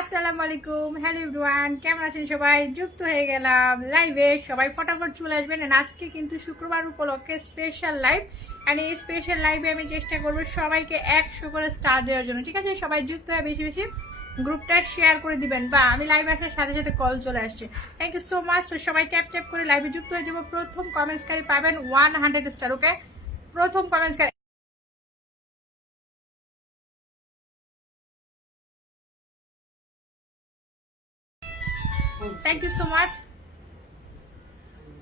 আসসালামু আলাইকুম, hello everyone, কেমন আছেন সবাই? যুক্ত হয়ে গেলাম লাইভে। সবাই ফটাফট চলে আসবেন। আজকে কিন্তু শুক্রবার উপলক্ষে স্পেশাল লাইভ, আর এই স্পেশাল লাইভে আমি চেষ্টা করবো সবাইকে 100 করে স্টার দেওয়ার জন্য। ঠিক আছে, সবাই যুক্ত হয়ে বেশি বেশি গ্রুপটা শেয়ার করে দিবেন। বা আমি লাইভ আসার সাথে সাথে কল চলে আসছে। Thank you so much. সবাই ট্যাপ ট্যাপ করে লাইভে যুক্ত হয়ে যাবো। প্রথম কমেন্টসকারী পাবেন 100 স্টার। ওকে, প্রথম কমেন্টসকারী। Thank you so much.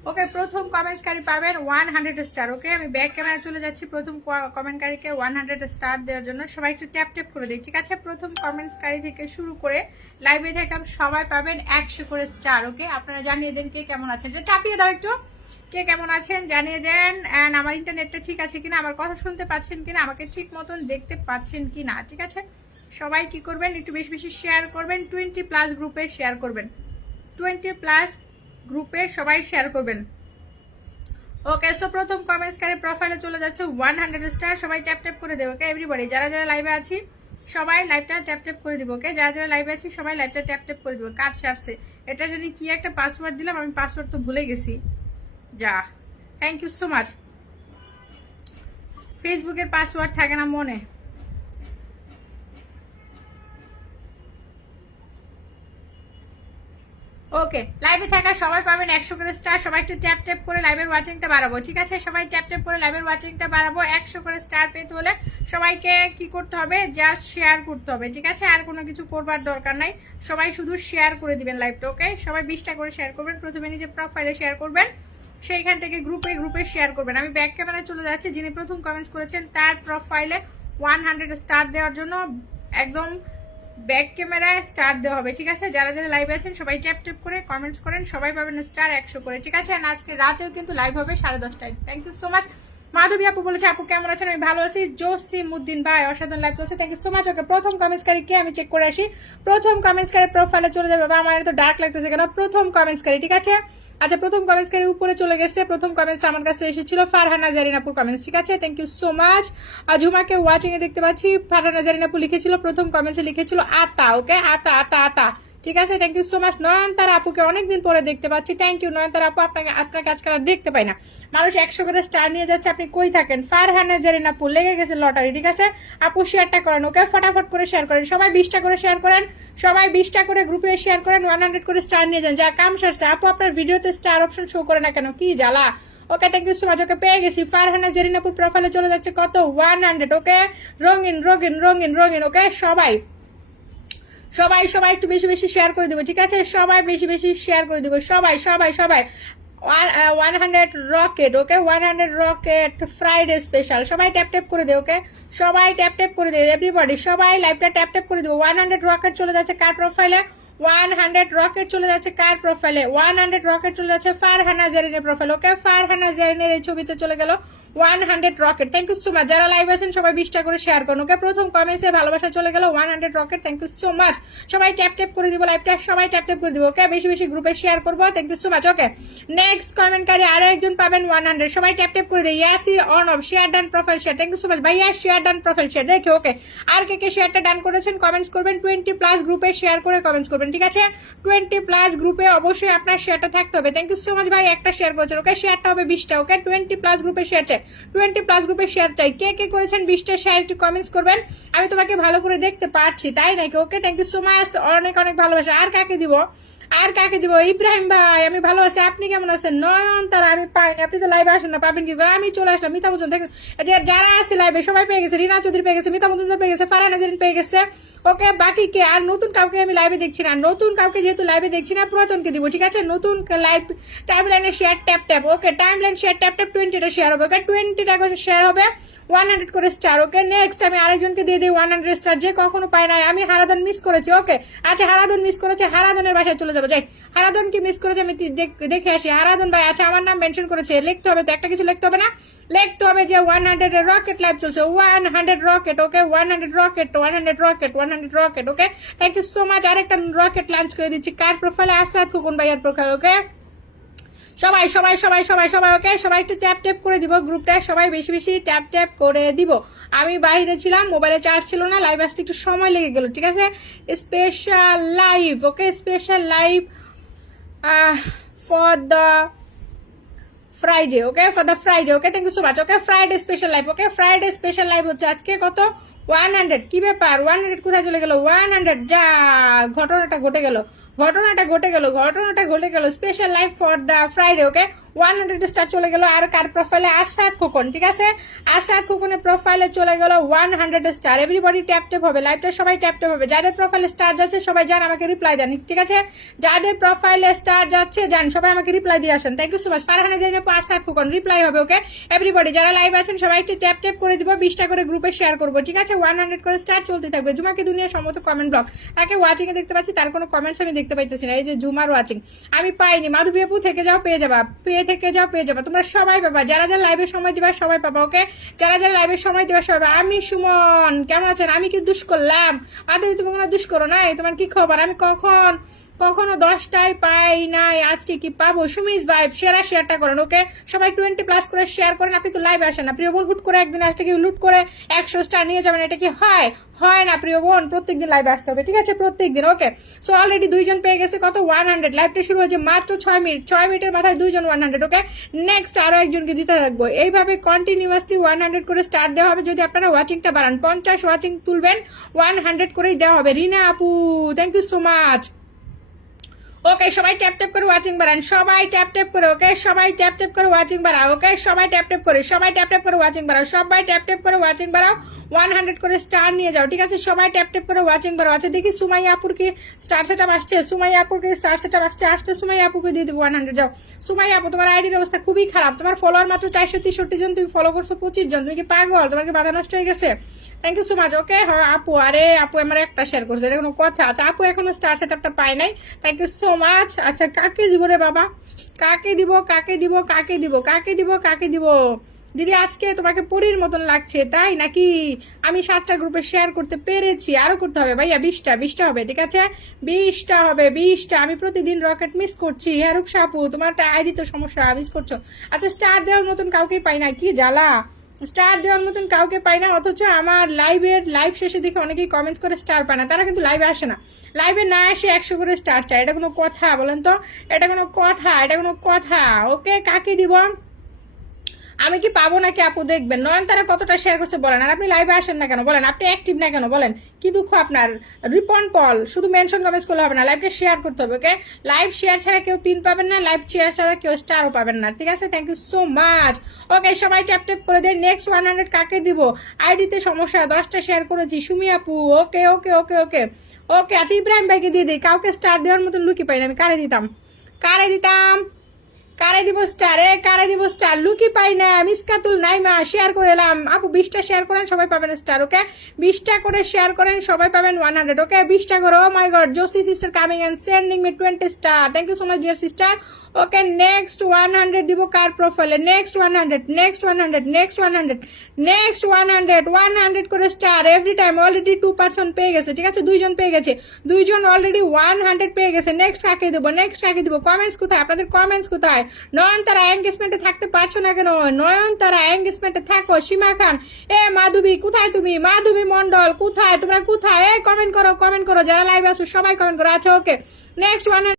Okay, প্রথম কমেন্টকারী পাবেন 100 স্টার। ওকে, আমি ব্যাক ক্যামেরা চলে যাচ্ছি প্রথম কমেন্টকারীকে 100 স্টার দেওয়ার জন্য। সবাই একটু ট্যাপ ট্যাপ করে দিই। ঠিক আছে, প্রথম কমেন্টকারী থেকে শুরু করে লাইভে থাকলাম, সবাই পাবেন 100 করে স্টার। ওকে, আপনারা জানিয়ে দেন কে কেমন আছেন। চাপিয়ে দাও একটু, কে কেমন আছেন জানিয়ে দেন। অ্যান্ড আমার ইন্টারনেটটা ঠিক আছে কিনা, আমার কথা শুনতে পাচ্ছেন কিনা, আমাকে ঠিক মতন দেখতে পাচ্ছেন কিনা। ঠিক আছে, সবাই কি করবেন, একটু বেশি বেশি শেয়ার করবেন। 20+ গ্রুপে শেয়ার করবেন। 20+ গ্রুপে সবাই শেয়ার করবেন। ওকে, সো প্রথম কমেন্টসকারী প্রোফাইলে চলে যাচ্ছে 100 স্টার। সবাই ট্যাপ ট্যাপ করে দেবো। ওকে এভরিবডি, যারা যারা লাইভে আছি সবাই লাইভটা ট্যাপ ট্যাপ করে দিব। ওকে, যারা যারা লাইভে আছি সবাই লাইভটা ট্যাপ ট্যাপ করে দিব। কাজ সারছে। এটা জানি কি একটা পাসওয়ার্ড দিলাম, আমি পাসওয়ার্ড তো ভুলে গেছি। যা, থ্যাংক ইউ সো মাচ। ফেসবুকের পাসওয়ার্ড থাকে না মনে। ওকে, লাইভে থাকা সবাই পাবেন 100 করে স্টার। সবাই একটু ট্যাপ ট্যাপ করে লাইভের ওয়াচিংটা বাড়াবো। ঠিক আছে, সবাই ট্যাপ ট্যাপ করে লাইভের ওয়াচিংটা বাড়াবো। 100 করে স্টার পেতে হলে সবাইকে কি করতে হবে, জাস্ট শেয়ার করতে হবে। ঠিক আছে, আর কোনো কিছু করবার দরকার নাই, সবাই শুধু শেয়ার করে দিবেন লাইভটা। ওকে, সবাই 20টা করে শেয়ার করবেন। প্রথমে নিজে প্রোফাইলে শেয়ার করবেন, সেইখান থেকে গ্রুপে গ্রুপে শেয়ার করবেন। আমি ব্যাক ক্যামেরায় চলে যাচ্ছি। যিনি প্রথম কমেন্টস করেছেন তার প্রোফাইলে 100 স্টার দেওয়ার জন্য একদম ব্যাক ক্যামেরায় স্টার দেওয়া হবে। ঠিক আছে, যারা যারা লাইভে আছেন সবাই ট্যাপ ট্যাপ করে কমেন্টস করেন, সবাই পাবেন স্টার 100 করে। ঠিক আছে, আর আজকে রাতেও কিন্তু লাইভ হবে 10:30টায়। Thank you so much. Madhabi আপু বলেছে আপু কেমন আছেন? আমি ভালো আছি। জসিমউদ্দিন ভাই অসাধারণ লাইভ চলছে, thank you so much. Okay, প্রথম কমেন্টসকারী কে আমি চেক করে আসি। প্রথম কমেন্টসকারী প্রোফাইলে চলে যাবে। বাবা আমার তো ডার্ক লাগতেছে কেন? প্রথম কমেন্টসকারী। ঠিক আছে, আচ্ছা প্রথম কমেন্টসকারী উপরে চলে গেছে। প্রথম কমেন্টস আমার কাছে এসেছিল ফারহানা জারিনাপুর কমেন্টস। ঠিক আছে, thank you so much. ঝুমাকে watching a দেখতে পাচ্ছি। ফারহানা জারিনাপুর লিখেছিল, প্রথম কমেন্টসে লিখেছিল আতা। ওকে, আতা আতা আতা। ঠিক আছে, থ্যাংক ইউ সো মাচ। নয়নতারা আপুকে অনেকদিন পরে দেখতে পাচ্ছি, থ্যাংক ইউ নয়নতারা আপু। আপনাকে আজকাল আর দেখতে পাই না। মানুষ 100 করে স্টার নিয়ে যাচ্ছে, আপনি কই থাকেন? ফারহানা জারিনাপুর লেগে গেছে লটারি। ঠিক আছে আপু, শেয়ারটা করেন। ওকে, ফটাফট করে শেয়ার করেন। সবাই 20টা করে শেয়ার করেন। সবাই 20টা করে গ্রুপে শেয়ার করেন। 100 করে স্টার নিয়ে যান। যা কাম সারছে আপু, আপনার ভিডিওতে স্টার অপশন শো করে না কেন? কি জ্বালা। ওকে, থ্যাংক ইউ সো মাচ। ওকে, পেয়ে গেছি। ফারহানা জারিনাপুর প্রোফাইলে চলে যাচ্ছে কত? 100। ওকে, রঙিন রঙিন রঙিন রঙিন। ওকে, সবাই সবাই সবাই একটু বেশি বেশি শেয়ার করে দেবো। ঠিক আছে, সবাই বেশি বেশি শেয়ার করে দেবো। সবাই সবাই সবাই 100 rocket. Okay, 100 rocket Friday special. সবাই ট্যাপ ট্যাপ করে দে। ওকে, সবাই ট্যাপ ট্যাপ করে দে। এভরিবডি সবাই লাইভটা ট্যাপ ট্যাপ করে দেবো। 100 রকেট চলে যাচ্ছে কার প্রোফাইলে? 100 রকেট চলে যাচ্ছে কার প্রোফাইলে? 100 রকেট চলে যাচ্ছে ফারহানা জারিনের প্রোফাইল। ওকে, ফারহানা জারিনের এই ছবিতে চলে গেল 100 rocket. Thank you so much. যারা লাইভ আছেন সবাই 20টা করে শেয়ার করুন। ওকে, প্রথম কমেন্টসে ভালোবাসা চলে গেল 100 rocket. Thank you so much. সবাই ট্যাপ ট্যাপ করে দিব লাইভটা, সবাই ট্যাপ ট্যাপ করে দিব। ওকে, বেশি বেশি গ্রুপে শেয়ার করবো। Thank you so much. Okay, next কমেন্টকারী আরো একজন পাবেন 100। সবাই ট্যাপ ট্যাপ করে দিই। Yasir Arnab share done profile share. Thank you so much ভাইয়া, শেয়ার ডান প্রোফাইল শেয়ার দেখে। ওকে, আর কে কে শেয়ারটা ডান করেছেন কমেন্টস করবেন। 20+ গ্রুপে শেয়ার করে কমেন্টস করবেন। ঠিক আছে, 20+ গ্রুপে অবশ্যই আপনার শেয়ারটা থাকতে হবে। থ্যাংক ইউ সো মাচ ভাই, একটা শেয়ার করেছেন। ওকে, শেয়ারটা হবে 20টা। ওকে, 20+ গ্রুপে শেয়ার চাই। 20+ গ্রুপে শেয়ার চাই। কে কে করেছেন 20টা শেয়ার একটু কমেন্টস করবেন। আমি তোমাকে ভালো করে দেখতে পাচ্ছি, তাই নাকি? ওকে, থ্যাংক ইউ সো মাচ। অনেক অনেক ভালোবাসা। আর কাকে দিব? আর কাকে দিব? ইব্রাহিম ভাই আমি ভালো আছি, আপনি কেমন আছেন? নয়নতারা আমি পাইনি, আপনি তো লাইভে আসেন না, পাবেন কি? আমি চলে আসলাম। মিতা মজুমদার দেখুন, যারা আছে লাইভে সবাই পেয়ে গেছে। রিনা চৌধুরী পেয়ে গেছে, মিতা মজুমদার পেয়ে গেছে, ফারহানা জারিন পেয়ে গেছে। ওকে, বাকি কে? আর নতুন কাউকে আমি লাইভে দেখছি না। নতুন কাউকে যেহেতু লাইভে দেখছি না, পুরাতনকে দিব। ঠিক আছে, নতুন লাইভ টাইম লাইনে share tap tap. Okay, time line share tap tap 20টা শেয়ার হবে। ওকে, 20টা করে শেয়ার হবে, 100 করে স্টার। ওকে, নেক্সট আমি আরেকজনকে দিয়ে দিই 100 স্টার, যে কখনো পাই না। আমি হারাধন মিস করেছি। ওকে, আচ্ছা হারাধন মিস করেছে, হারাধনের বাসায় চলে যাবো। যাই, হারাধন কি মিস করেছে আমি দেখে আসি। হারাধন ভাই, আচ্ছা আমার নাম মেনশন করেছে, লিখতে হবে তো, একটা কিছু লিখতে হবে না? লিখতে হবে যে 100 রকেট লাইভ চলছে। 100 rocket. Okay, 100 rocket, 100 rocket, 100 rocket. Okay, thank you so much. আরেকটা রকেট লঞ্চ করে দিচ্ছি কার প্রোফাইলে? আসাদ খোকন ভাইয়ার প্রোফাইল। ওকে, সবাই সবাই সবাই সবাই সবাই ওকে সবাই একটু ট্যাপ ট্যাপ করে দিব গ্রুপটা, সবাই বেশি বেশি ট্যাপ ট্যাপ করে দিব। আমি বাইরে ছিলাম, মোবাইলে চার্জ ছিল না, লাইভ আসতে একটু সময় লেগে গেল, ঠিক আছে। Special live, okay special live for the Friday, okay for the Friday, okay thank you so much. Okay Friday special live, okay Friday special live হচ্ছে আজকে কত 100। কি ব্যাপার 100 কোথায় চলে গেল? 100 যা, ঘটনাটা ঘটে গেল, ঘটনাটা ঘটে গেল, ঘটনাটা ঘটে গেল। Special live for the Friday, okay 100 star চলে গেল। আর কার প্রোফাইলে? আসাদ খোকন, ঠিক আছে। আসাদ খোকনের প্রোফাইলে চলে গেল 100 স্টার। এভরিবডি ট্যাপ ট্যাপ হবে, লাইভটা সবাই ট্যাপ ট্যাপ হবে। যাদের প্রোফাইলে স্টার যাচ্ছে সবাই যান আমাকে রিপ্লাই দেন, ঠিক আছে। যাদের প্রোফাইলে স্টার যাচ্ছে যান সবাই আমাকে রিপ্লাই দিয়ে আসেন। Thank you so much. Farhana Zainab, Asad Khokon reply হবে, ওকে এভরিবডি যারা লাইভ আছেন সবাই একটু ট্যাপ ট্যাপ করে দিব, 20টা করে গ্রুপে শেয়ার করবো, ঠিক আছে। 100 করে স্টার চলতে থাকবে। জুমাকে দুনিয়া সম্মত কমেন্ট ব্লক, তাকে ওয়াচিং এ দেখতে পাচ্ছি, তার কোনো কমেন্টস আমি দেখতে পাইতেছি না। এই যে জুমার ওয়াচিং আমি পাইনি। মাধবী আপু থেকে যাও পেয়ে যাবা, থেকে যাও পেয়ে যাবা, তোমরা সবাই পাবা। যারা যারা লাইভের সময় দিবা সবাই পাবা, ওকে যারা যারা লাইভের সময় দিবা সবাই। আমি সুমন, কেমন আছেন? আমি কি দুষ করলাম? মাধবী তুমি কোনো দুষ করো নাই? তোমার কি খবর? আমি কখনো 10টায় পাই নাই, আজকে কি পাবো? সুমিস ভাই শেয়ারটা করেন, ওকে সবাই 20+ করে শেয়ার করেন। আপনি তো লাইভে আসেন না প্রিয় বোন, হুট করে একদিন আসতে কি লুট করে 100 স্টার নিয়ে যাবেন, এটা কি হয়? হয় না প্রিয় বোন, প্রত্যেকদিন লাইভে আসতে হবে, ঠিক আছে, প্রত্যেকদিন, ওকে। সো অলরেডি 2জন পেয়ে গেছে কত 100। লাইভটা শুরু হয়েছে মাত্র 6 মিনিট, 6 মিনিটের মাথায় 2জন 100, ওকে। নেক্সট আরো একজনকে দিতে থাকবো। এইভাবে কন্টিনিউয়াসলি 100 করে স্টার দেওয়া হবে। যদি আপনারা ওয়াচিংটা বাড়ান, 50 ওয়াচিং তুলবেন, 100 করেই দেওয়া হবে। রিনা আপু থ্যাংক ইউ সো মাচ। ওকে সবাই ট্যাপ ট্যাপ করে ওয়াচিং বাড়ান, সবাই ট্যাপ ট্যাপ করে, ওকে সবাই ট্যাপ ট্যাপ করে ওয়াচিং বাড়াও, ওকে সবাই ট্যাপ ট্যাপ করে, সবাই ট্যাপ ট্যাপ করে ওয়াচিং বাড়াও, সবাই ট্যাপ ট্যাপ করে ওয়াচিং বাড়াও। 100 করে স্টার নিয়ে যাও, ঠিক আছে। সবাই ট্যাপ ট্যাপ করে ওয়াচিং বাড়াও। আচ্ছা দেখি সুমাইয়া আপুর কি স্টার সেটআপ আসছে? সুমাইয়া আপুর কি স্টার সেটআপ আসছে? সুমাইয়া আপুকে দিয়ে দেবো 100। যাও সুমাইয়া আপু, তোমার আইডির অবস্থা খুবই খারাপ। তোমার ফলোয়ার মাত্র 463 জন, তুমি ফলো করছো 25 জন। তুমি কি পাগল? তোমার কি মাথা নষ্ট হয়ে গেছে? থ্যাংক ইউ সো মাচ, ওকে। হ্যাঁ আপু, আরে আপু আমার একটা শেয়ার করছে, এটা কোনো কথা? আচ্ছা আপু এখনো স্টার সেটআপটা পায় নাই, থ্যাংক ইউ সো মাচ। আচ্ছা কাকে দিব রে বাবা, কাকে দিব, কাকে দিব, কাকে দিব, কাকে দিব, কাকে দিব? দিদি আজকে তোমাকে পরীর মতন লাগছে তাই নাকি? আমি 7টা গ্রুপে শেয়ার করতে পেরেছি, আরো করতে হবে ভাইয়া, 20টা হবে, ঠিক আছে 20টা হবে, 20টা। আমি প্রতিদিন রকেট মিস করছি। হ্যাঁ রূপসা আপু, তোমার আইডি তো সমস্যা, মিস করছো। আচ্ছা স্টার দেওয়ার মতন কাউকে পাই না, কি জ্বালা। স্টার দেওয়ার মতন কাউকে পাই না, অথচ আমার লাইভ শেষে দেখে অনেকেই কমেন্টস করে স্টার পায় না। তারা কিন্তু লাইভে আসে না, লাইভে না এসে 100 করে স্টার চায়। এটা কোনো কথা বলেন তো? এটা কোনো কথা? এটা কোনো কথা? ওকে কাকে দিব? আমি কি পাবো নাকি আপু? দেখবেন নয়নতারা কতটা শেয়ার করছে বলেন, আর আপনি লাইভে আসেন না কেন বলেন? আপনি অ্যাক্টিভ না কেন বলেন? কি দুঃখ আপনার? রিপন পল শুধু মেনশন কমেন্টস করলে হবে না, লাইভটা শেয়ার করতে হবে, ওকে। লাইভ শেয়ার ছাড়া কেউ 3 পাবেন না, লাইভ শেয়ার ছাড়া কেউ স্টারও পাবেন না, ঠিক আছে। থ্যাংক ইউ সো মাচ, ওকে সবাই ট্যাপ ট্যাপ করে দেন। নেক্সট 100 কাকে দিব? আইডিতে সমস্যা, 10টা শেয়ার করেছি। সুমি আপু ওকে ওকে ওকে ওকে ওকে। আচ্ছা ইব্রাহিম ভাইকে দিয়ে দিই, কাউকে স্টার দেওয়ার মতন লুকি পাই না। আমি কারে দিতাম, কারে দিতাম, কারে দিব স্টার? কারে দিব স্টার? লুকি পাই না। মিসকাতুল নাইমা শেয়ার করে এলাম। আপু 20টা শেয়ার করেন, সবাই পাবেন স্টার, ওকে 20টা করে শেয়ার করেন, সবাই পাবেন 100, ওকে 20টা করে। Oh my God, Josie sister coming and sending me 20 star, thank you so much dear sister. Okay next 100 দিব কার প্রোফাইলে? নেক্সট 100, নেক্সট 100, নেক্সট 100, নেক্সট 100 করে স্টার এভরি টাইম। অলরেডি 2% পেয়ে গেছে, ঠিক আছে 2জন পেয়ে গেছে, 2জন অলরেডি 100 পেয়ে গেছে। নেক্সট কাকে দেবো? নেক্সট কাকে দিব? কমেন্টস কোথায় আপনাদের? কমেন্টস কোথায়? নয়নতারা এঙ্গেজমেন্টে থাকতে পারছো না কেন? নয়নতারা এঙ্গেজমেন্টে থাকো। সীমা খান, মাধবী কোথায় তুমি? মাধবী মন্ডল কোথায়? তোমরা কোথায়? কমেন্ট করো, কমেন্ট করো, যারা লাইভ আছো সবাই কমেন্ট করো। আচ্ছা ওকে নেক্সট 100